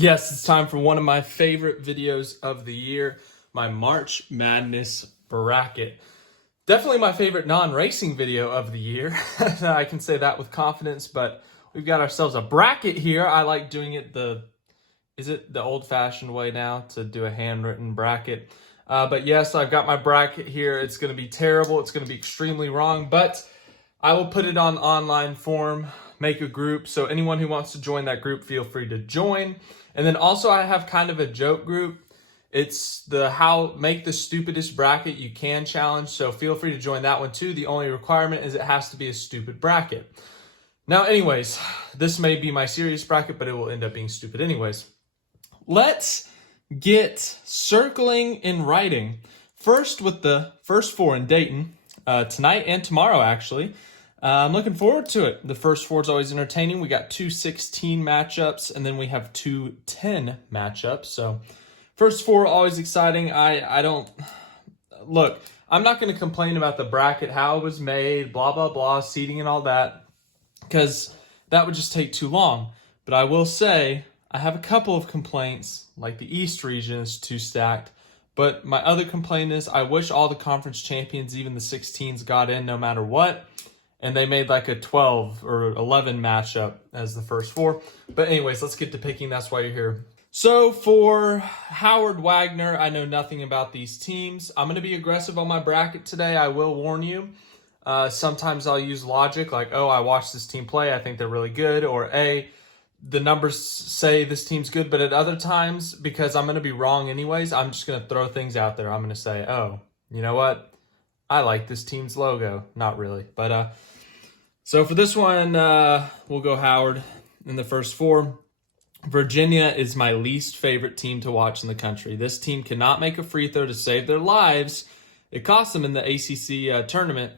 Yes, it's time for one of my favorite videos of the year, my March Madness bracket. Definitely my favorite non-racing video of the year. I can say that with confidence, but we've got ourselves a bracket here. I like doing it the old-fashioned way now to do a handwritten bracket. But yes, I've got my bracket here. It's going to be terrible. It's going to be extremely wrong, but I will put it on online form, make a group. So anyone who wants to join that group, feel free to join. And then also I have kind of a joke group. It's the how make the stupidest bracket you can challenge. So feel free to join that one too. The only requirement is it has to be a stupid bracket. Now, anyways, this may be my serious bracket, but it will end up being stupid anyways. Let's get circling and writing. First with the first four in Dayton, tonight and tomorrow actually. I'm looking forward to it. The first four is always entertaining. We got 2 16 matchups, and then we have 2 10 matchups. So first four, always exciting. I don't... Look, I'm not going to complain about the bracket, how it was made, blah, blah, blah, seeding and all that, because that would just take too long. But I will say I have a couple of complaints, like the East region is too stacked. But my other complaint is I wish all the conference champions, even the 16s, got in no matter what. And they made like a 12 or 11 matchup as the first four. But anyways, let's get to picking. That's why you're here. So for Howard Wagner, I know nothing about these teams. I'm going to be aggressive on my bracket today. I will warn you. Sometimes I'll use logic like, oh, I watched this team play. I think they're really good. Or A, the numbers say this team's good. But at other times, because I'm going to be wrong anyways, I'm just going to throw things out there. I'm going to say, oh, you know what? I like this team's logo. Not really. But so for this one, we'll go Howard in the first four. Virginia is my least favorite team to watch in the country. This team cannot make a free throw to save their lives. It cost them in the ACC tournament.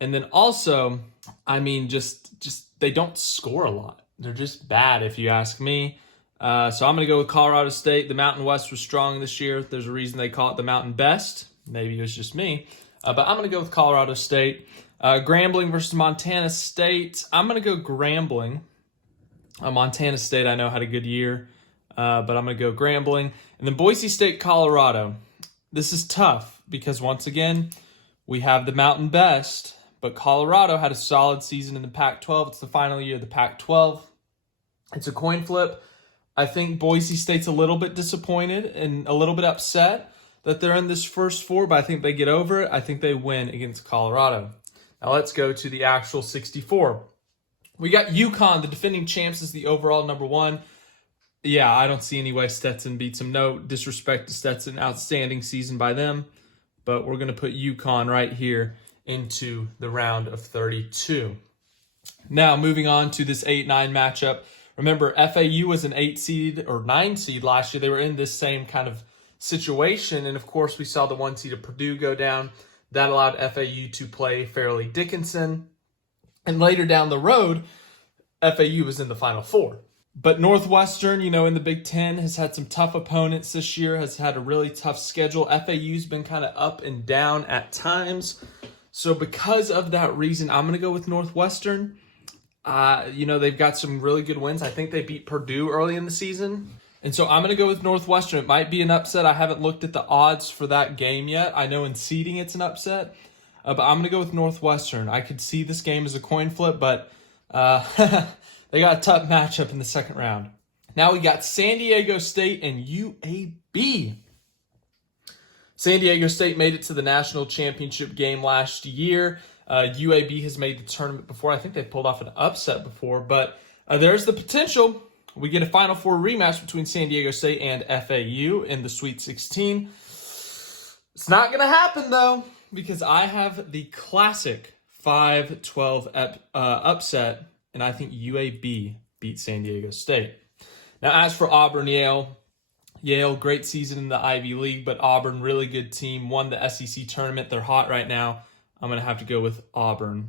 And then also, I mean, just they don't score a lot. They're just bad, if you ask me. So I'm going to go with Colorado State. The Mountain West was strong this year. There's a reason they call it the Mountain Best. Maybe it was just me. But I'm going to go with Colorado State. Grambling versus Montana State. I'm going to go Grambling. Montana State, I know, had a good year. But I'm going to go Grambling. And then Boise State, Colorado. This is tough because, once again, we have the Mountain Best. But Colorado had a solid season in the Pac-12. It's the final year of the Pac-12. It's a coin flip. I think Boise State's a little bit disappointed and a little bit upset that they're in this first four, but I think they get over it. I think they win against Colorado. Now let's go to the actual 64. We got UConn, the defending champs, is the overall number one. Yeah, I don't see any way Stetson beats them. No disrespect to Stetson. Outstanding season by them. But we're going to put UConn right here into the round of 32. Now moving on to this 8-9 matchup. Remember, FAU was an 8 seed or 9 seed last year. They were in this same kind of situation. And of course, we saw the 1 seed of Purdue go down. That allowed FAU to play Fairleigh Dickinson. And later down the road, FAU was in the Final Four. But Northwestern, in the Big Ten, has had some tough opponents this year, has had a really tough schedule. FAU's been kind of up and down at times. So because of that reason, I'm going to go with Northwestern. They've got some really good wins. I think they beat Purdue early in the season. And so I'm going to go with Northwestern. It might be an upset. I haven't looked at the odds for that game yet. I know in seeding it's an upset. But I'm going to go with Northwestern. I could see this game as a coin flip, but they got a tough matchup in the second round. Now we got San Diego State and UAB. San Diego State made it to the national championship game last year. UAB has made the tournament before. I think they pulled off an upset before, but there's the potential. We get a Final Four rematch between San Diego State and FAU in the Sweet 16. It's not going to happen, though, because I have the classic 5-12 upset, and I think UAB beat San Diego State. Now, as for Auburn-Yale, Yale, great season in the Ivy League, but Auburn, really good team, won the SEC tournament. They're hot right now. I'm going to have to go with Auburn.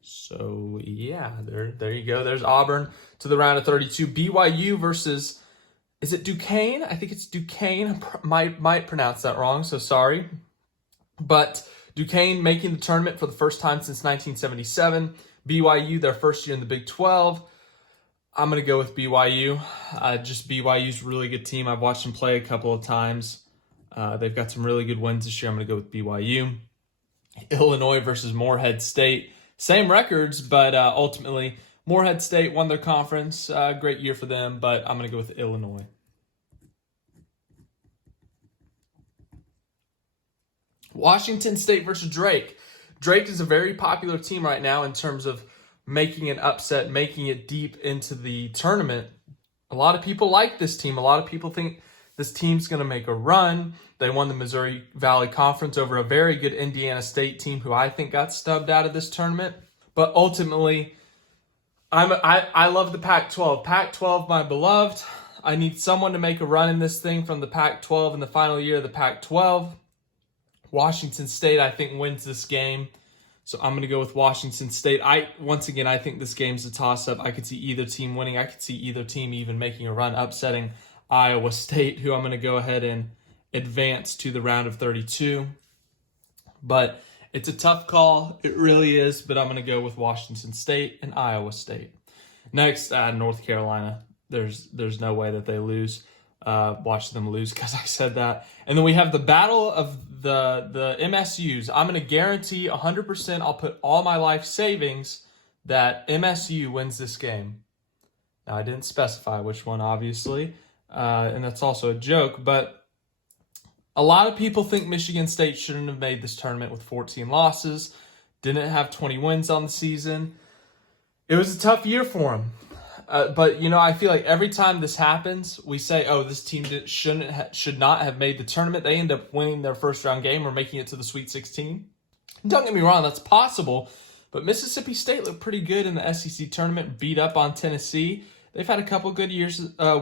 So, yeah, there you go. There's Auburn to the round of 32. BYU versus, is it Duquesne? I think it's Duquesne. Might pronounce that wrong, so sorry. But Duquesne making the tournament for the first time since 1977. BYU, their first year in the Big 12. I'm going to go with BYU. Just BYU's a really good team. I've watched them play a couple of times. They've got some really good wins this year. I'm going to go with BYU. Illinois versus Morehead State. Same records, but ultimately Morehead State won their conference. Great year for them, but I'm going to go with Illinois. Washington State versus Drake. Drake is a very popular team right now in terms of making an upset, making it deep into the tournament. A lot of people like this team. A lot of people think this team's going to make a run. They won the Missouri Valley Conference over a very good Indiana State team who I think got snubbed out of this tournament. But ultimately, I love the Pac-12. Pac-12, my beloved. I need someone to make a run in this thing from the Pac-12 in the final year of the Pac-12. Washington State, I think, wins this game. So I'm going to go with Washington State. I think this game's a toss-up. I could see either team winning. I could see either team even making a run, upsetting Iowa State, who I'm going to go ahead and advance to the round of 32. But it's a tough call. It really is. But I'm going to go with Washington State and Iowa State. Next, North Carolina. There's no way that they lose. Watch them lose because I said that. And then we have the battle of the MSUs. I'm going to guarantee 100%. I'll put all my life savings that MSU wins this game. Now, I didn't specify which one, obviously. And that's also a joke. But a lot of people think Michigan State shouldn't have made this tournament with 14 losses. Didn't have 20 wins on the season. It was a tough year for them. But, I feel like every time this happens, we say, oh, this team should not have made the tournament. They end up winning their first-round game or making it to the Sweet 16. Don't get me wrong, that's possible. But Mississippi State looked pretty good in the SEC tournament, beat up on Tennessee. They've had a couple good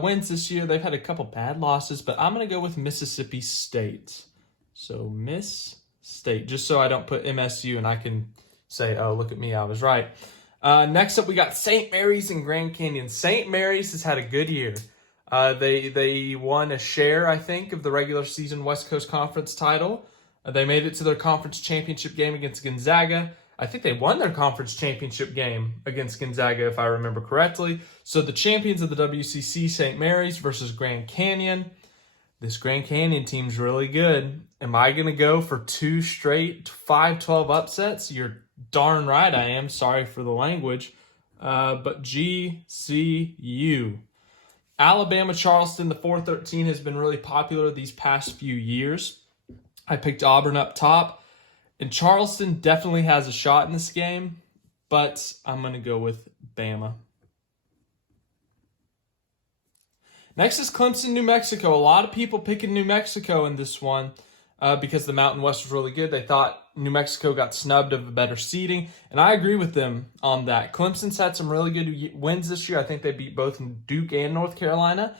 wins this year. They've had a couple bad losses, but I'm going to go with Mississippi State. So Miss State, just so I don't put MSU and I can say, oh, look at me, I was right. Next up, we got St. Mary's and Grand Canyon. St. Mary's has had a good year. They won a share, I think, of the regular season West Coast Conference title. They made it to their conference championship game against Gonzaga. I think they won their conference championship game against Gonzaga, if I remember correctly. So the champions of the WCC, St. Mary's versus Grand Canyon. This Grand Canyon team's really good. Am I going to go for 2 straight 5-12 upsets? You're darn right I am. Sorry for the language. But GCU. Alabama Charleston, the 4-13 has been really popular these past few years. I picked Auburn up top. And Charleston definitely has a shot in this game, but I'm going to go with Bama. Next is Clemson, New Mexico. A lot of people picking New Mexico in this one because the Mountain West was really good. They thought New Mexico got snubbed of a better seeding, and I agree with them on that. Clemson's had some really good wins this year. I think they beat both Duke and North Carolina,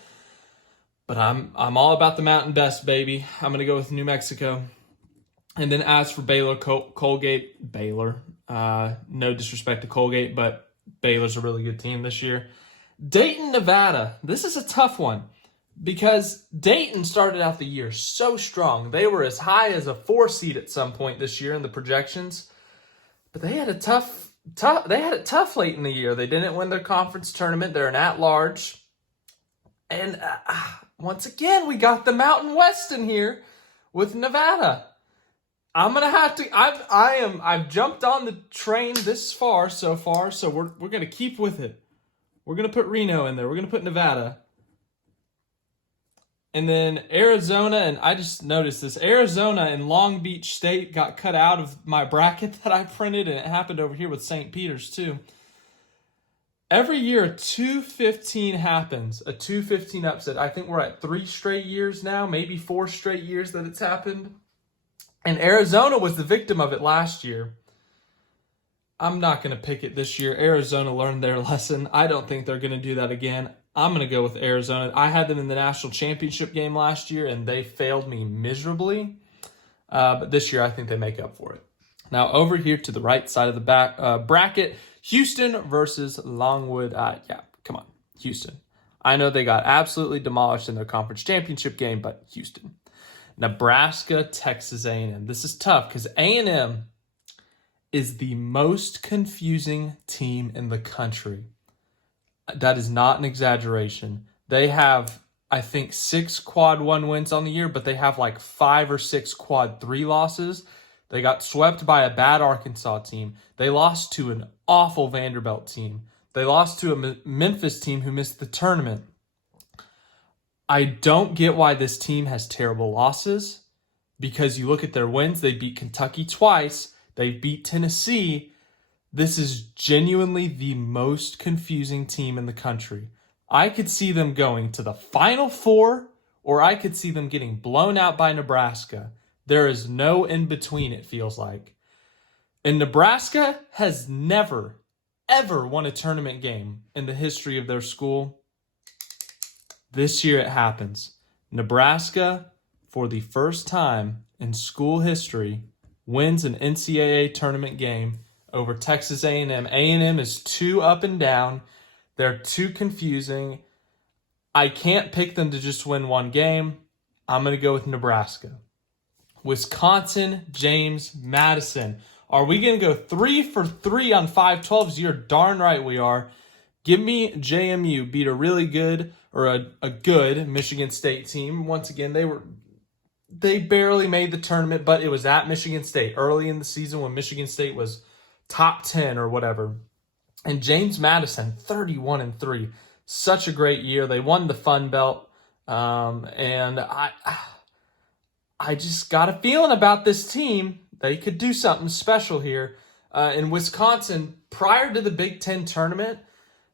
but I'm all about the Mountain West, baby. I'm going to go with New Mexico. And then as for Baylor, Colgate, Baylor, no disrespect to Colgate, but Baylor's a really good team this year. Dayton, Nevada. This is a tough one because Dayton started out the year so strong. They were as high as a 4 seed at some point this year in the projections, but they had it tough late in the year. They didn't win their conference tournament. They're an at-large. And once again, we got the Mountain West in here with Nevada. I'm gonna have to. I've jumped on the train so far. So we're gonna keep with it. We're gonna put Reno in there. We're gonna put Nevada, and then Arizona. And I just noticed this: Arizona and Long Beach State got cut out of my bracket that I printed, and it happened over here with St. Peter's too. Every year, a 2-15 happens. A 2-15 upset. I think we're at 3 straight years now, maybe 4 straight years that it's happened. And Arizona was the victim of it last year. I'm not going to pick it this year. Arizona learned their lesson. I don't think they're going to do that again. I'm going to go with Arizona. I had them in the national championship game last year, and they failed me miserably. But this year, I think they make up for it. Now, over here to the right side of the bracket, Houston versus Longwood. Come on, Houston. I know they got absolutely demolished in their conference championship game, but Houston. Nebraska, Texas A&M. This is tough because A&M is the most confusing team in the country. That is not an exaggeration. They have, I think, 6 quad 1 wins on the year, but they have like 5 or 6 quad 3 losses. They got swept by a bad Arkansas team. They lost to an awful Vanderbilt team. They lost to a Memphis team who missed the tournament. I don't get why this team has terrible losses, because you look at their wins. They beat Kentucky twice. They beat Tennessee. This is genuinely the most confusing team in the country. I could see them going to the Final Four, or I could see them getting blown out by Nebraska. There is no in between, it feels like. And Nebraska has never, ever won a tournament game in the history of their school. This year it happens. Nebraska, for the first time in school history, wins an NCAA tournament game over Texas A&M. A&M is too up and down. They're too confusing. I can't pick them to just win one game. I'm going to go with Nebraska. Wisconsin, James Madison. Are we going to go 3 for 3 on 5-12s? You're darn right we are. Give me JMU beat a really good, or a good Michigan State team. Once again, they barely made the tournament, but it was at Michigan State early in the season when Michigan State was top 10 or whatever. And James Madison, 31-3. Such a great year. They won the Fun Belt. And I just got a feeling about this team. They could do something special here. In Wisconsin, prior to the Big Ten tournament,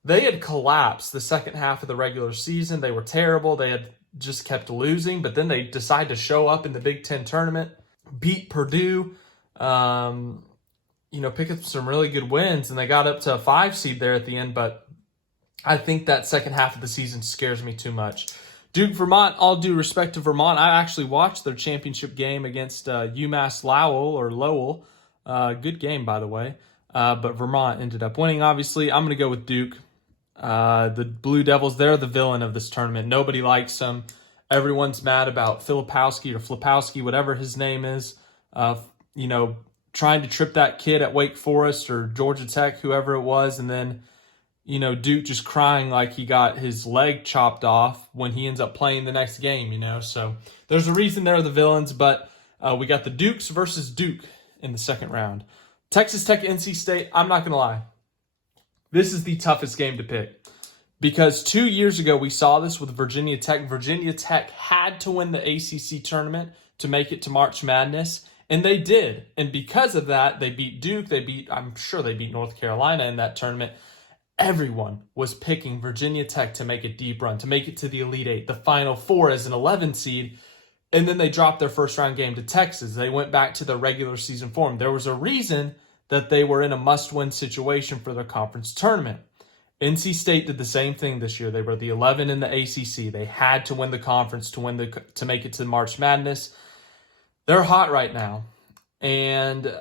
they had collapsed the second half of the regular season. They were terrible. They had just kept losing, but then they decided to show up in the Big Ten tournament, beat Purdue, pick up some really good wins, and they got up to a 5 seed there at the end, but I think that second half of the season scares me too much. Duke, Vermont, all due respect to Vermont, I actually watched their championship game against UMass Lowell. Good game, by the way, but Vermont ended up winning, obviously. I'm going to go with Duke. The Blue Devils, they're the villain of this tournament. Nobody likes them. Everyone's mad about Filipowski, whatever his name is, trying to trip that kid at Wake Forest or Georgia Tech, whoever it was, and then, Duke just crying like he got his leg chopped off when he ends up playing the next game, So there's a reason they're the villains, but we got the Dukes versus Duke in the second round. Texas Tech, NC State, I'm not going to lie. This is the toughest game to pick, because 2 years ago we saw this with Virginia Tech. Virginia Tech had to win the ACC tournament to make it to March Madness, and they did. And because of that, they beat Duke. I'm sure they beat North Carolina in that tournament. Everyone was picking Virginia Tech to make a deep run, to make it to the Elite Eight, the Final Four as an 11 seed, and then they dropped their first round game to Texas. They went back to the regular season form. There was a reason that they were in a must-win situation for their conference tournament. NC State did the same thing this year. They were the 11 in the ACC. They had to win the conference to make it to March Madness. They're hot right now, and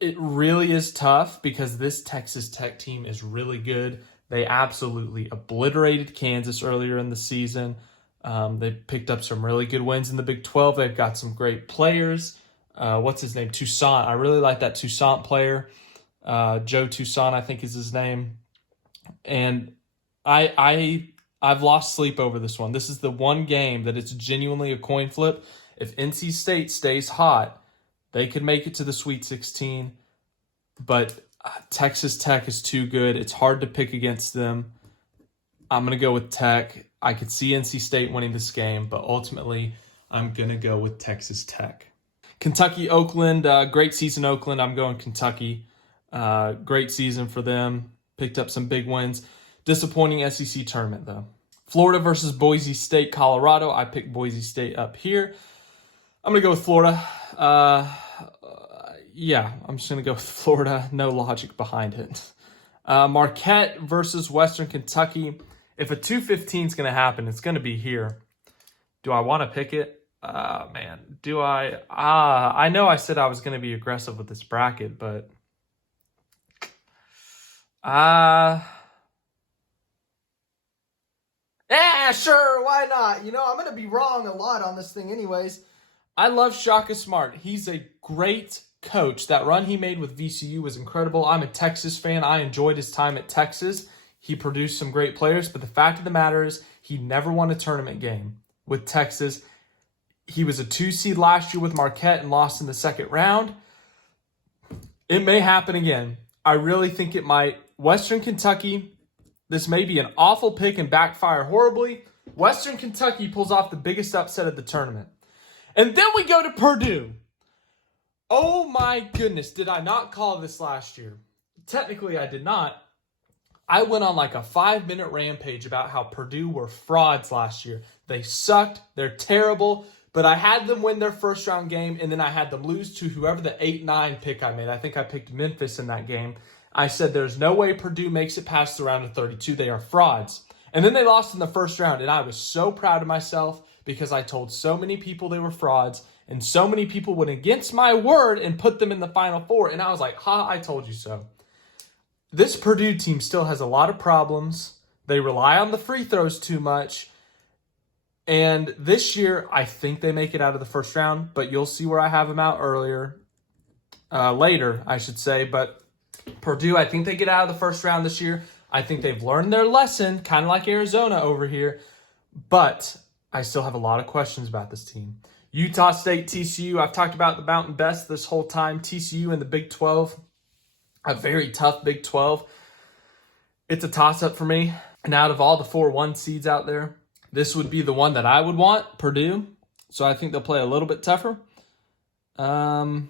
it really is tough because this Texas Tech team is really good. They absolutely obliterated Kansas earlier in the season. They picked up some really good wins in the Big 12. They've got some great players. What's his name? Toussaint. I really like that Toussaint player. Joe Toussaint, I think is his name. And I've lost sleep over this one. This is the one game that it's genuinely a coin flip. If NC State stays hot, they could make it to the Sweet 16. But Texas Tech is too good. It's hard to pick against them. I'm going to go with Tech. I could see NC State winning this game, but ultimately I'm going to go with Texas Tech. Kentucky, Oakland, great season, Oakland. I'm going Kentucky. Great season for them. Picked up some big wins. Disappointing SEC tournament, though. Florida versus Boise State, Colorado. I picked Boise State up here. I'm going to go with Florida. I'm just going to go with Florida. No logic behind it. Marquette versus Western Kentucky. If a 215 is going to happen, it's going to be here. Do I want to pick it? Do I? I know I said I was going to be aggressive with this bracket, but yeah, sure, why not? I'm going to be wrong a lot on this thing anyways. I love Shaka Smart. He's a great coach. That run he made with VCU was incredible. I'm a Texas fan. I enjoyed his time at Texas. He produced some great players, but the fact of the matter is he never won a tournament game with Texas. He was a 2 seed last year with Marquette and lost in the second round. It may happen again. I really think it might. Western Kentucky, this may be an awful pick and backfire horribly. Western Kentucky pulls off the biggest upset of the tournament. And then we go to Purdue. Oh my goodness, did I not call this last year? Technically, I did not. I went on like a 5-minute rampage about how Purdue were frauds last year. They sucked. They're terrible. But I had them win their first round game, and then I had them lose to whoever the 8-9 pick I made. I think I picked Memphis in that game. I said there's no way Purdue makes it past the round of 32. They are frauds. And then they lost in the first round, and I was so proud of myself because I told so many people they were frauds, and so many people went against my word and put them in the Final Four. And I was like, I told you so. This Purdue team still has a lot of problems. They rely on the free throws too much. And this year, I think they make it out of the first round, but you'll see where I have them out later, I should say. But Purdue, I think they get out of the first round this year. I think they've learned their lesson, kind of like Arizona over here. But I still have a lot of questions about this team. Utah State, TCU, I've talked about the Mountain Best this whole time. TCU in the Big 12, a very tough Big 12. It's a toss-up for me. And out of all the 4-1 seeds out there, this would be the one that I would want, Purdue. So I think they'll play a little bit tougher. I'm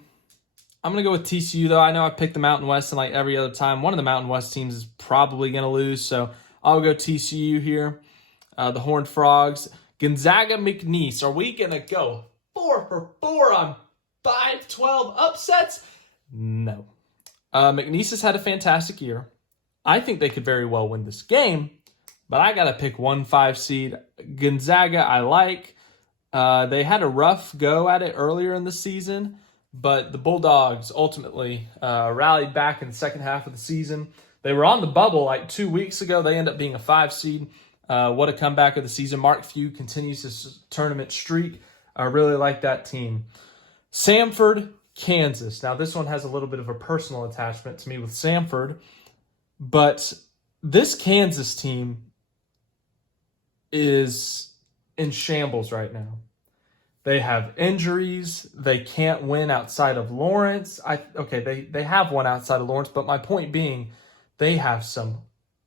going to go with TCU, though. I know I picked the Mountain West, and like every other time, one of the Mountain West teams is probably going to lose. So I'll go TCU here. The Horned Frogs. Gonzaga, McNeese. Are we going to go 4 for 4 on 5-12 upsets? No. McNeese has had a fantastic year. I think they could very well win this game, but I got to pick 1-5 seed. Gonzaga, I like. They had a rough go at it earlier in the season, but the Bulldogs ultimately rallied back in the second half of the season. They were on the bubble like 2 weeks ago. They end up being a 5 seed. What a comeback of the season. Mark Few continues his tournament streak. I really like that team. Samford, Kansas. Now, this one has a little bit of a personal attachment to me with Samford, but this Kansas team is in shambles right now. They have injuries. They can't win outside of Lawrence. They have one outside of Lawrence, but my point being, they have some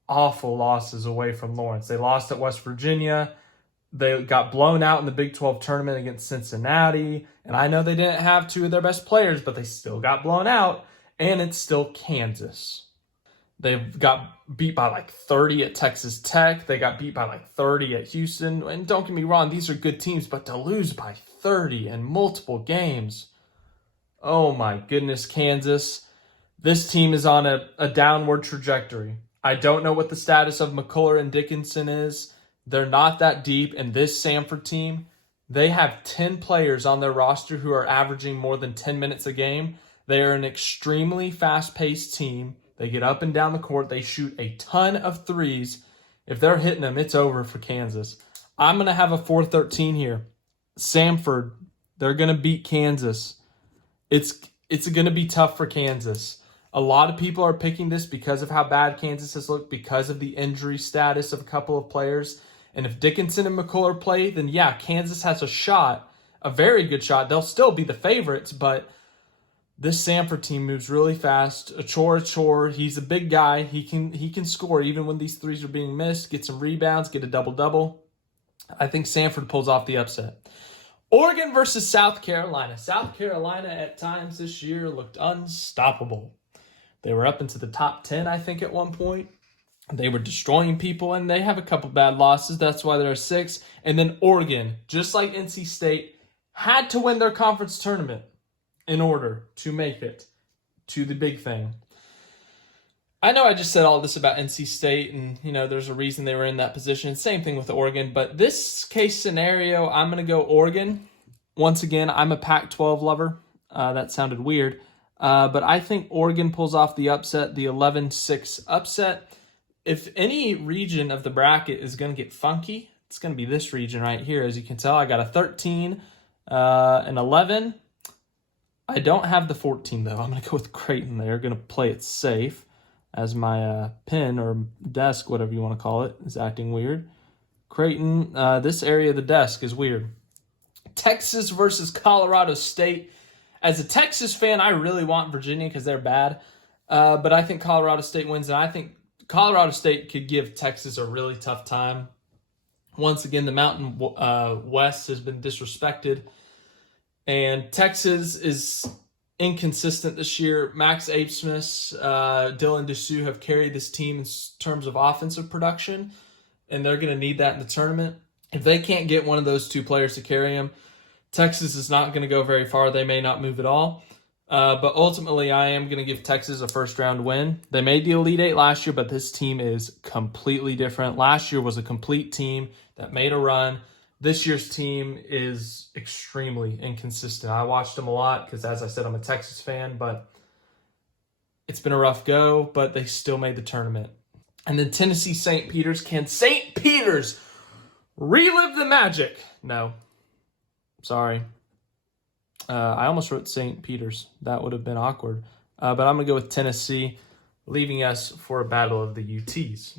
awful losses away from Lawrence. They lost at West Virginia. They got blown out in the Big 12 tournament against Cincinnati. And I know they didn't have 2 of their best players, but they still got blown out. And it's still Kansas. They got beat by like 30 at Texas Tech. They got beat by like 30 at Houston. And don't get me wrong, these are good teams, but to lose by 30 in multiple games, oh my goodness, Kansas. This team is on a downward trajectory. I don't know what the status of McCullough and Dickinson is. They're not that deep. And this Samford team, they have 10 players on their roster who are averaging more than 10 minutes a game. They are an extremely fast-paced team. They get up and down the court. They shoot a ton of threes. If they're hitting them, it's over for Kansas. I'm going to have a 4-13 here. Samford, they're going to beat Kansas. It's going to be tough for Kansas. A lot of people are picking this because of how bad Kansas has looked, because of the injury status of a couple of players. And if Dickinson and McCullough play, then yeah, Kansas has a shot, a very good shot. They'll still be the favorites, but this Samford team moves really fast. Achor, he's a big guy. He can score even when these threes are being missed, get some rebounds, get a double-double. I think Samford pulls off the upset. Oregon versus South Carolina. South Carolina at times this year looked unstoppable. They were up into the top 10, I think, at one point. They were destroying people, and they have a couple bad losses. That's why they're 6. And then Oregon, just like NC State, had to win their conference tournament in order to make it to the big thing. I know I just said all this about NC State, and, there's a reason they were in that position. Same thing with Oregon. But this case scenario, I'm going to go Oregon. Once again, I'm a Pac-12 lover. That sounded weird. But I think Oregon pulls off the upset, the 11-6 upset. If any region of the bracket is going to get funky, it's going to be this region right here. As you can tell, I got a 13, an 11. I don't have the 14, though. I'm going to go with Creighton. They're going to play it safe. as my pen or desk, whatever you want to call it, is acting weird. Creighton, this area of the desk is weird. Texas versus Colorado State. As a Texas fan, I really want Virginia because they're bad. But I think Colorado State wins, and I think Colorado State could give Texas a really tough time. Once again, the Mountain West has been disrespected, and Texas is inconsistent this year. Max Absmith, Dylan Dessou have carried this team in terms of offensive production, and they're going to need that in the tournament. If they can't get one of those two players to carry them, Texas is not going to go very far. They may not move at all. But ultimately, I am going to give Texas a first-round win. They made the Elite Eight last year, but this team is completely different. Last year was a complete team that made a run. This year's team is extremely inconsistent. I watched them a lot because, as I said, I'm a Texas fan, but it's been a rough go, but they still made the tournament. And then Tennessee, St. Peter's. Can St. Peter's relive the magic? No. Sorry. I almost wrote St. Peter's. That would have been awkward. But I'm going to go with Tennessee, leaving us for a battle of the UTs.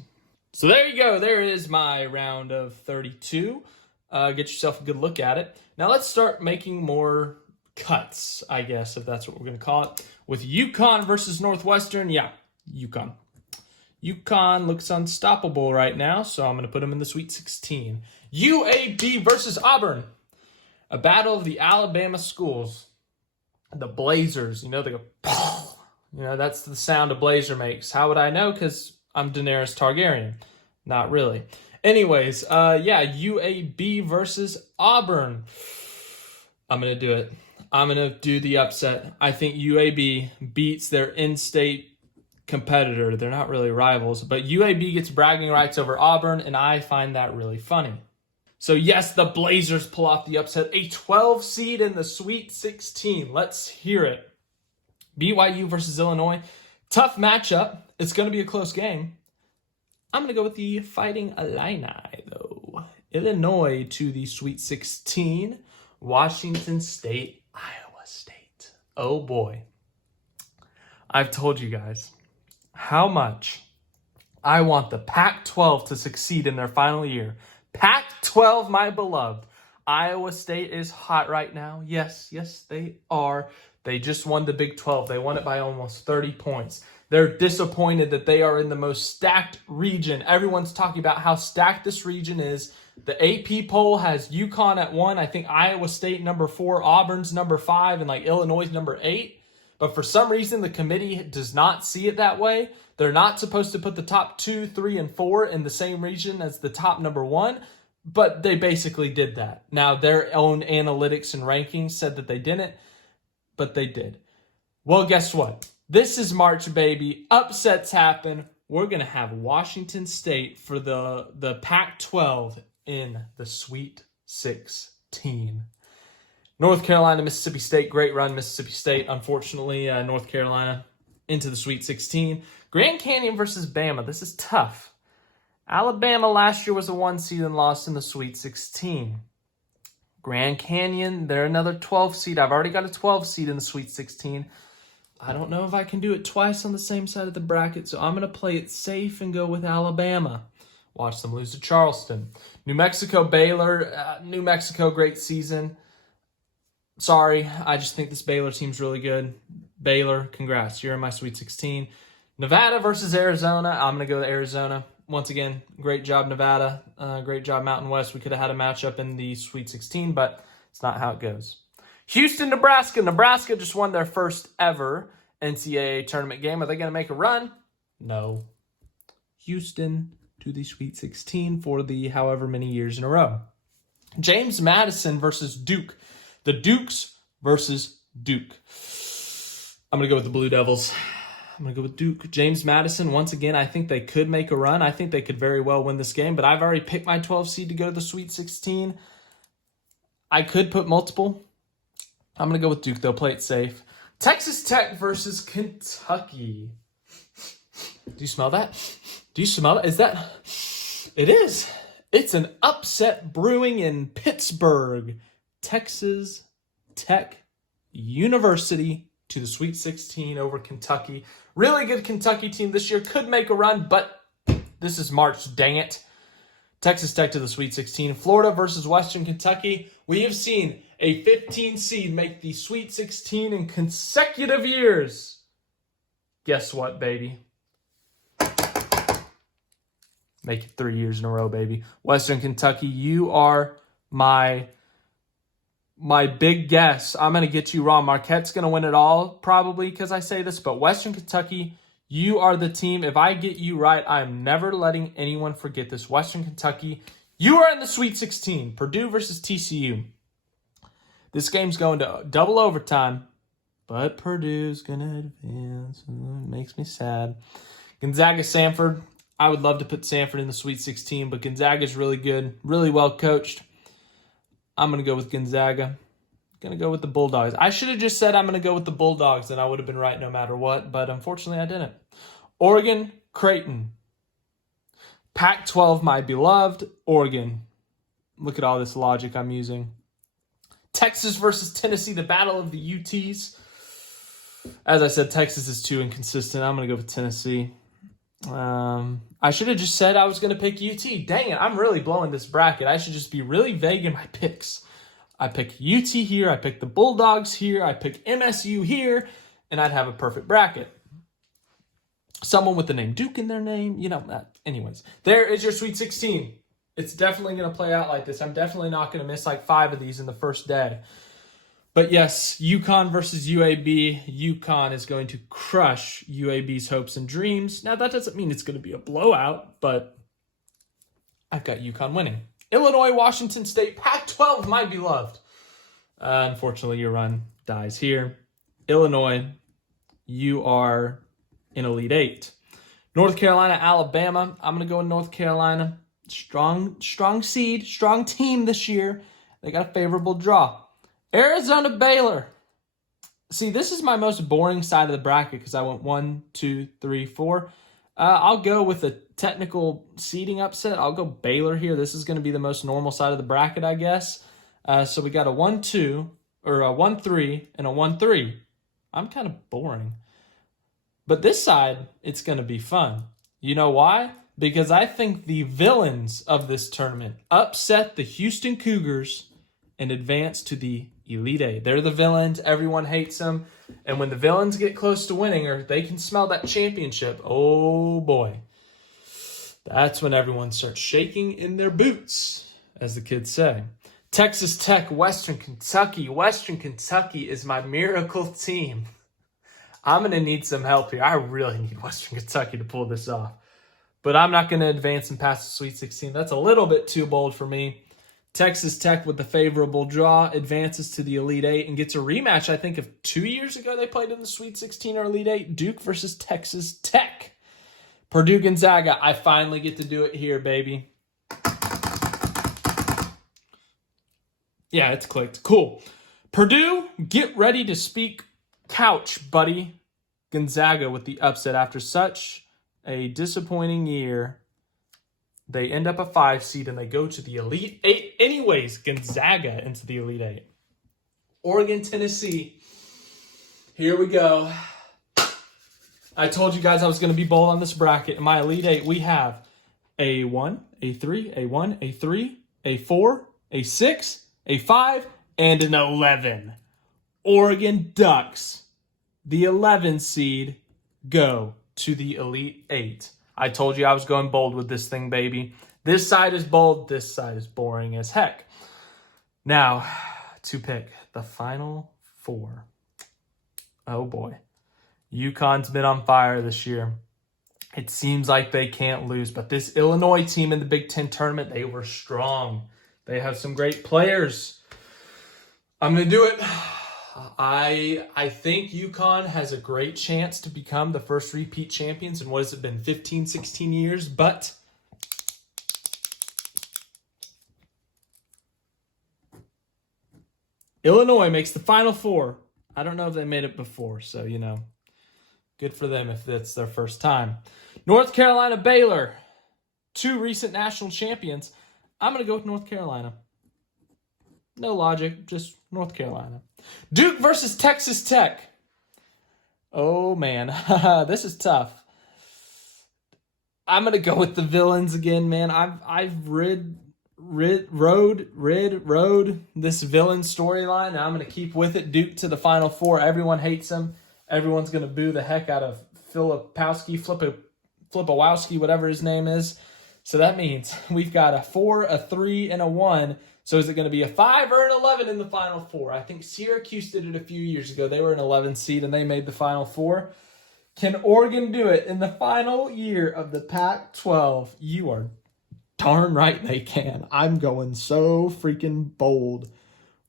So there you go. There is my round of 32. Get yourself a good look at it. Now let's start making more cuts, I guess, if that's what we're going to call it. With UConn versus Northwestern. Yeah, UConn. UConn looks unstoppable right now, so I'm going to put them in the Sweet 16. UAB versus Auburn. A battle of the Alabama schools. The Blazers, they go, that's the sound a Blazer makes. How would I know? Because I'm Daenerys Targaryen. Not really. Anyways, UAB versus Auburn. I'm going to do it. I'm going to do the upset. I think UAB beats their in-state competitor. They're not really rivals, but UAB gets bragging rights over Auburn, and I find that really funny. So yes, the Blazers pull off the upset. A 12 seed in the Sweet 16. Let's hear it. BYU versus Illinois. Tough matchup. It's going to be a close game. I'm going to go with the Fighting Illini, though. Illinois to the Sweet 16. Washington State, Iowa State. Oh boy. I've told you guys how much I want the Pac-12 to succeed in their final year. Pac-12, my beloved. Iowa State is hot right now. Yes, they are. They just won the Big 12. They won it by almost 30 points. They're disappointed that they are in the most stacked region. Everyone's talking about how stacked this region is. The AP poll has UConn at 1. I think Iowa State number 4, Auburn's number 5, and Illinois number 8. But for some reason, the committee does not see it that way. They're not supposed to put the top 2, 3, and 4 in the same region as the top number 1, but they basically did that. Now, their own analytics and rankings said that they didn't, but they did. Well, guess what? This is March, baby. Upsets happen. We're going to have Washington State for the Pac-12 in the Sweet 16. North Carolina, Mississippi State, great run, Mississippi State. Unfortunately, North Carolina into the Sweet 16. Grand Canyon versus Bama. This is tough. Alabama last year was a 1 seed and lost in the Sweet 16. Grand Canyon, they're another 12 seed. I've already got a 12 seed in the Sweet 16. I don't know if I can do it twice on the same side of the bracket, so I'm going to play it safe and go with Alabama. Watch them lose to Charleston. New Mexico, Baylor. New Mexico, great season. Sorry, I just think this Baylor team's really good. Baylor, congrats. You're in my Sweet 16. Nevada versus Arizona. I'm going to go to Arizona. Once again, great job, Nevada. Great job, Mountain West. We could have had a matchup in the Sweet 16, but it's not how it goes. Houston, Nebraska. Nebraska just won their first ever NCAA tournament game. Are they going to make a run? No. Houston to the Sweet 16 for the however many years in a row. James Madison versus Duke. The Dukes versus Duke. I'm going to go with the Blue Devils. I'm going to go with Duke. James Madison, once again, I think they could make a run. I think they could very well win this game, but I've already picked my 12 seed to go to the Sweet 16. I could put multiple. I'm going to go with Duke. They'll play it safe. Texas Tech versus Kentucky. Do you smell that? Do you smell it? Is that... It is. It's an upset brewing in Pittsburgh. Texas Tech University to the Sweet 16 over Kentucky. Really good Kentucky team this year. Could make a run, but this is March, dang it. Texas Tech to the Sweet 16. Florida versus Western Kentucky. We have seen a 15 seed make the Sweet 16 in consecutive years. Guess what, baby? Make it 3 years in a row, baby. Western Kentucky, you are my big guess. I'm going to get you wrong. Marquette's going to win it all, probably, because I say this. But Western Kentucky, you are the team. If I get you right, I'm never letting anyone forget this. Western Kentucky, you are in the Sweet 16. Purdue versus TCU. This game's going to double overtime, but Purdue's going to advance. It makes me sad. Gonzaga-Samford. I would love to put Samford in the Sweet 16, but Gonzaga's really good, really well coached. I'm going to go with Gonzaga. I'm going to go with the Bulldogs. I should have just said I'm going to go with the Bulldogs, and I would have been right no matter what, but unfortunately I didn't. Oregon, Creighton. Pac-12, my beloved Oregon. Look at all this logic I'm using. Texas versus Tennessee, the battle of the UTs. As I said, Texas is too inconsistent. I'm going to go with Tennessee. I should have just said I was going to pick UT. Dang it, I'm really blowing this bracket. I should just be really vague in my picks. I pick UT here, I pick the Bulldogs here, I pick MSU here, and I'd have a perfect bracket. Someone with the name Duke in their name, anyways. There is your Sweet 16. It's definitely going to play out like this. I'm definitely not going to miss like 5 of these in the first day. But yes, UConn versus UAB. UConn is going to crush UAB's hopes and dreams. Now, that doesn't mean it's going to be a blowout, but I've got UConn winning. Illinois, Washington State, Pac-12, my beloved. Unfortunately, your run dies here. Illinois, you are in Elite Eight. North Carolina, Alabama. I'm going to go in North Carolina. Strong seed, strong team this year. They got a favorable draw. Arizona, Baylor. See, this is my most boring side of the bracket because I went 1, 2, 3, 4. I'll go with a technical seeding upset. I'll go Baylor here. This is going to be the most normal side of the bracket, I guess. So we got a 1-2, or a 1-3, and a 1-3. I'm kind of boring. But this side, it's going to be fun. You know why? Because I think the villains of this tournament upset the Houston Cougars and advance to the Elite Eight. They're the villains. Everyone hates them. And when the villains get close to winning, or they can smell that championship, oh boy. That's when everyone starts shaking in their boots, as the kids say. Texas Tech, Western Kentucky. Western Kentucky is my miracle team. I'm going to need some help here. I really need Western Kentucky to pull this off. But I'm not going to advance and pass the Sweet 16. That's a little bit too bold for me. Texas Tech with the favorable draw advances to the Elite Eight and gets a rematch, I think, of 2 years ago they played in the Sweet 16 or Elite Eight. Duke versus Texas Tech. Purdue Gonzaga. I finally get to do it here, baby. Yeah, it's clicked. Cool. Purdue, get ready to speak couch, buddy. Gonzaga with the upset after such a disappointing year. They end up a 5 seed and they go to the Elite Eight anyways. Gonzaga into the Elite Eight. Oregon, Tennessee. Here we go. I told you guys I was going to be bold on this bracket. In my Elite Eight, we have a 1, a 3, a 1, a 3, a 4, a 6, a 5, and an 11. Oregon Ducks, the 11 seed, go to the Elite Eight. I told you I was going bold with this thing, baby. This side is bold. This side is boring as heck. Now, to pick the final 4. Oh, boy. UConn's been on fire this year. It seems like they can't lose. But this Illinois team in the Big Ten tournament, they were strong. They have some great players. I'm going to do it. I think UConn has a great chance to become the first repeat champions in what has it been, 15, 16 years, but Illinois makes the Final Four. I don't know if they made it before, so, good for them if that's their first time. North Carolina, Baylor, 2 recent national champions. I'm going to go with North Carolina. No logic, just North Carolina. Duke versus Texas Tech. Oh, man. This is tough. I'm gonna go with the villains again, man. I've rode this villain storyline, and I'm gonna keep with it. Duke to the Final Four. Everyone hates him. Everyone's gonna boo the heck out of Flipowski, whatever his name is. So that means we've got a 4, a 3, and a 1. So is it going to be a 5 or an 11 in the Final Four? I think Syracuse did it a few years ago. They were an 11 seed and they made the Final Four. Can Oregon do it in the final year of the Pac-12? You are darn right they can. I'm going so freaking bold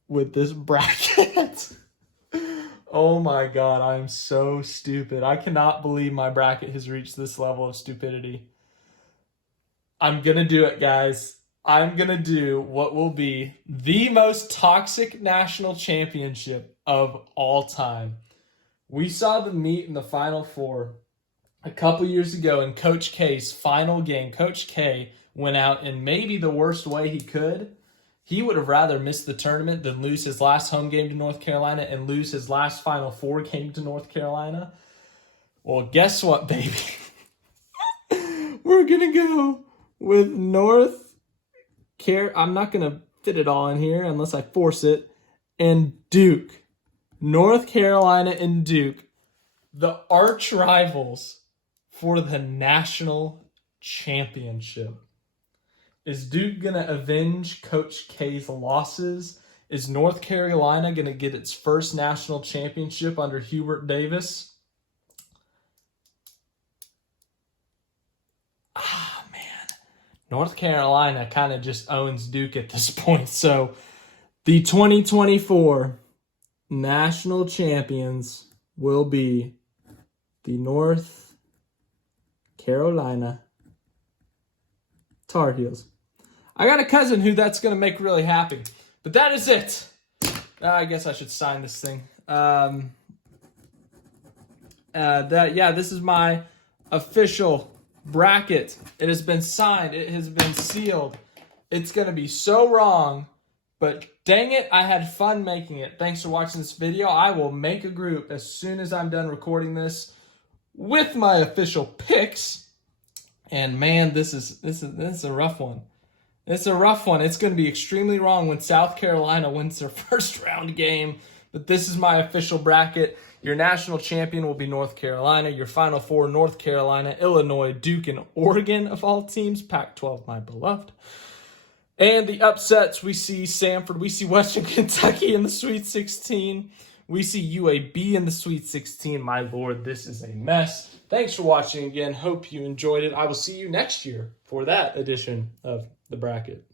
with this bracket. Oh my God, I'm so stupid. I cannot believe my bracket has reached this level of stupidity. I'm going to do it, guys. I'm going to do what will be the most toxic national championship of all time. We saw them meet in the Final Four a couple years ago in Coach K's final game. Coach K went out in maybe the worst way he could. He would have rather missed the tournament than lose his last home game to North Carolina and lose his last Final Four game to North Carolina. Well, guess what, baby? We're going to go with I'm not going to fit it all in here unless I force it. And Duke. North Carolina and Duke. The arch rivals for the national championship. Is Duke going to avenge Coach K's losses? Is North Carolina going to get its first national championship under Hubert Davis? North Carolina kind of just owns Duke at this point. So the 2024 national champions will be the North Carolina Tar Heels. I got a cousin who that's going to make really happy. But that is it. I guess I should sign this thing. This is my official bracket. It has been signed. It has been sealed. It's going to be so wrong, but dang it, I had fun making it. Thanks for watching this video. I will make a group as soon as I'm done recording this with my official picks. And man, this is a rough one. It's a rough one. It's going to be extremely wrong when South Carolina wins their first round game. But this is my official bracket. Your national champion will be North Carolina. Your Final Four, North Carolina, Illinois, Duke, and Oregon of all teams. Pac-12, my beloved. And the upsets, we see Samford. We see Western Kentucky in the Sweet 16. We see UAB in the Sweet 16. My Lord, this is a mess. Thanks for watching again. Hope you enjoyed it. I will see you next year for that edition of the bracket.